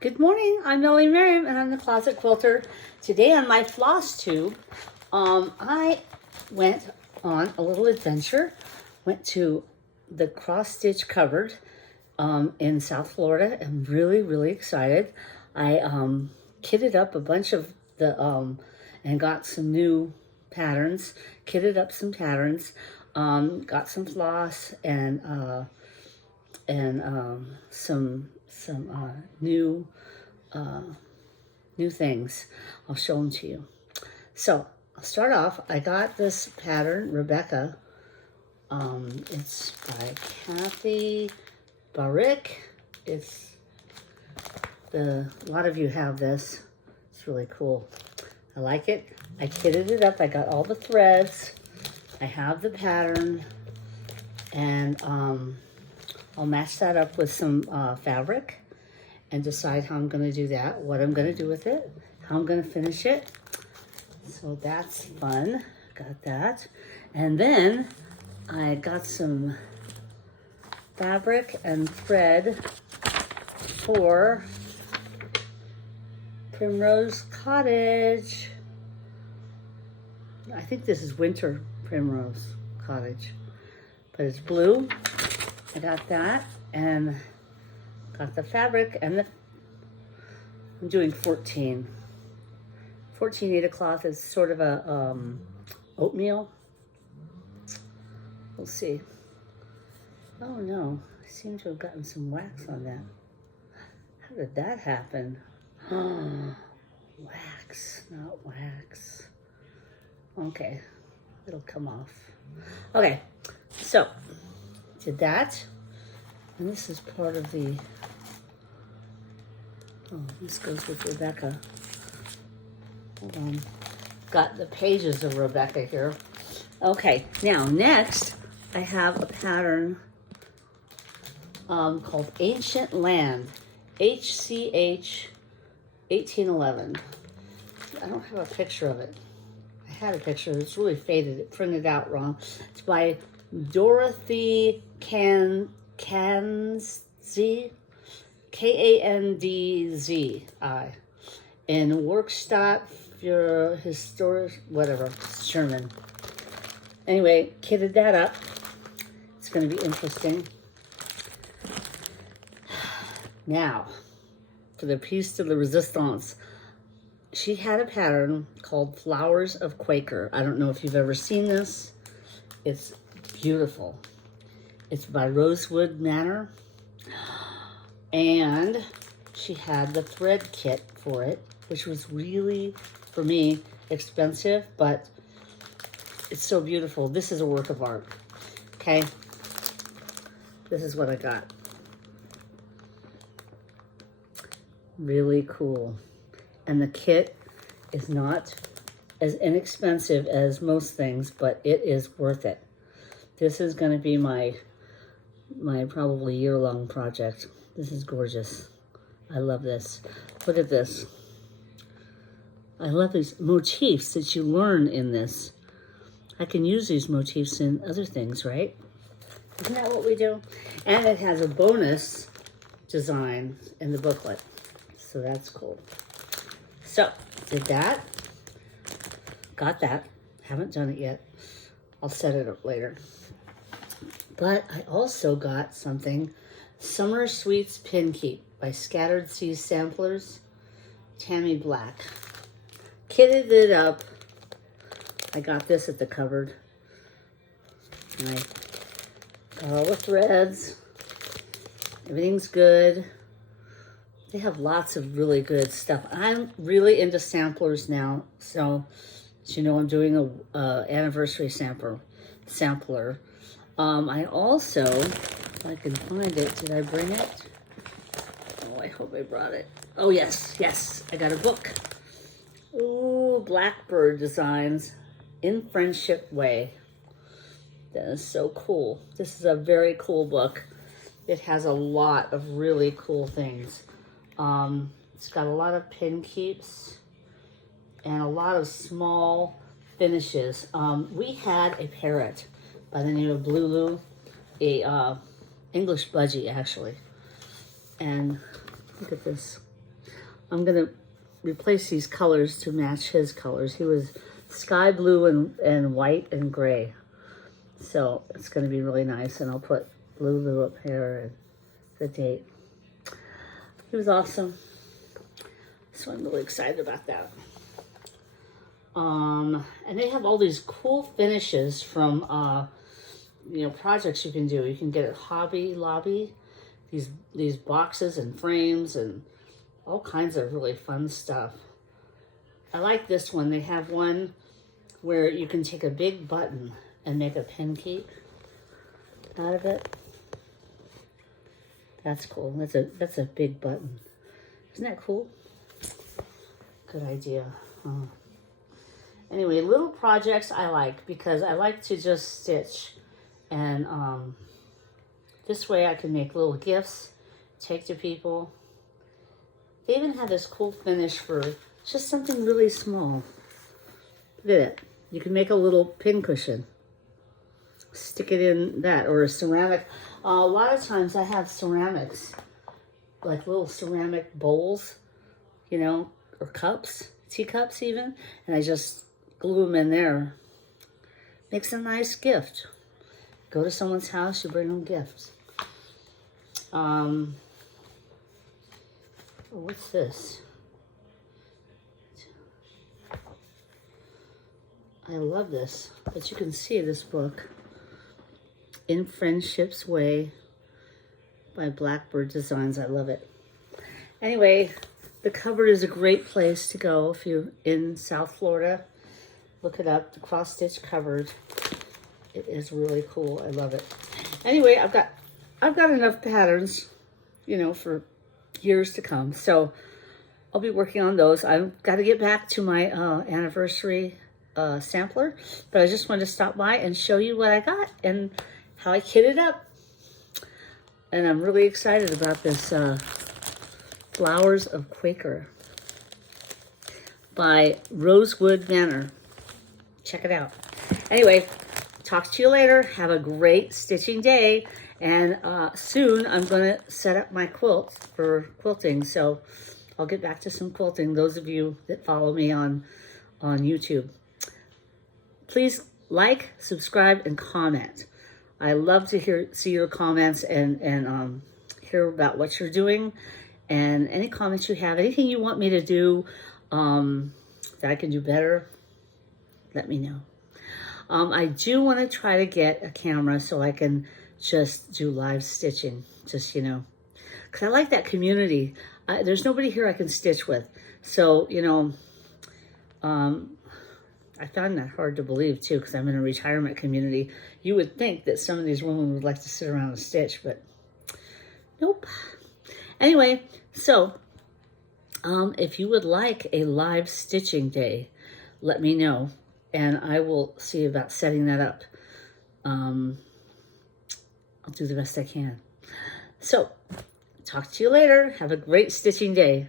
Good morning, I'm Melanie Merriam and I'm the Closet Quilter. Today on my Floss Tube, I went on a little adventure. Went to the cross stitch cupboard in South Florida. I'm really excited. I kitted up a bunch of the, and got some new patterns, kitted up some patterns, got some floss and some new things. I'll show them to you. So I'll start off. I got this pattern, Rebecca. It's by Kathy Barrick. A lot of you have this. It's really cool. I like it. I kitted it up. I got all the threads. I have the pattern, and I'll match that up with some fabric and decide how I'm going to do that, what I'm going to do with it, how I'm going to finish it. So that's fun. Got that. And then I got some fabric and thread for Primrose Cottage. I think this is Winter Primrose Cottage, but it's blue. I got that and got the fabric and I'm doing 14 meter cloth. Is sort of a oatmeal. We'll see. Oh no, I seem to have gotten some wax on that. How did that happen? Wax, not wax. Okay, it'll come off. Okay, so did that, and this is part of the, this goes with Rebecca. Hold on, got the pages of Rebecca here. Okay, now next I have a pattern called Ancient Land, HCH 1811. I don't have a picture of it. I had a picture, it's really faded, it printed out wrong. It's by Dorothy Kandzi, Kandzi, in Werkstatt für Historisch, whatever, it's German. Anyway, kitted that up. It's going to be interesting. Now, for the piece de la resistance, she had a pattern called Flowers of Quaker. I don't know if you've ever seen this. It's beautiful. It's by Rosewood Manor. And she had the thread kit for it, which was really, for me, expensive, but it's so beautiful. This is a work of art. Okay? This is what I got. Really cool. And the kit is not as inexpensive as most things, but it is worth it. This is going to be my probably year-long project. This is gorgeous. I love this. Look at this. I love these motifs that you learn in this. I can use these motifs in other things, right? Isn't that what we do? And it has a bonus design in the booklet. So that's cool. So, did that. Got that. Haven't done it yet. I'll set it up later. But I also got something, Summer Sweets Pin Keep by Scattered Seas Samplers, Tammy Black. Kitted it up. I got this at the cupboard. And I got all the threads. Everything's good. They have lots of really good stuff. I'm really into samplers now. So, as you know, I'm doing a anniversary sampler. I also, if I can find it, did I bring it? Oh, I hope I brought it. Oh, yes, I got a book. Ooh, Blackbird Designs in Friendship Way. That is so cool. This is a very cool book. It has a lot of really cool things. It's got a lot of pin keeps and a lot of small finishes. We had a parrot by the name of Lulu, a English budgie actually. And look at this. I'm going to replace these colors to match his colors. He was sky blue and white and gray. So it's going to be really nice. And I'll put Lulu up here and the date. He was awesome. So I'm really excited about that. And they have all these cool finishes from, you know, projects you can do. You can get at Hobby Lobby, these boxes and frames and all kinds of really fun stuff. I like this one. They have one where you can take a big button and make a pin keep out of it. That's cool. That's a big button. Isn't that cool? Good idea. Anyway, little projects I like because I like to just stitch, and this way I can make little gifts, take to people. They even have this cool finish for just something really small. Look at it. You can make a little pin cushion. Stick it in that, or a ceramic. A lot of times I have ceramics, like little ceramic bowls, you know, or cups, teacups even, and I just glue them in there. Makes a nice gift. Go to someone's house, you bring them gifts. What's this? I love this, but you can see this book, In Friendship's Way by Blackbird Designs. I love it. Anyway, the cupboard is a great place to go if you're in South Florida. Look it up, the cross stitch cupboard. It is really cool. I love it. Anyway, I've got enough patterns, you know, for years to come. So I'll be working on those. I've got to get back to my anniversary sampler, but I just wanted to stop by and show you what I got and how I kitted up. And I'm really excited about this Flowers of Quaker by Rosewood Manor. Check it out. Anyway, talk to you later. Have a great stitching day. And soon I'm going to set up my quilt for quilting. So I'll get back to some quilting. Those of you that follow me on YouTube. Please like, subscribe, and comment. I love to see your comments and hear about what you're doing. And any comments you have, anything you want me to do that I can do better, let me know. I do want to try to get a camera so I can just do live stitching, just, you know, because I like that community. There's nobody here I can stitch with. So, you know, I found that hard to believe too, because I'm in a retirement community. You would think that some of these women would like to sit around and stitch, but nope. Anyway, so if you would like a live stitching day, let me know, and I will see about setting that up. I'll do the best I can. So, talk to you later. Have a great stitching day.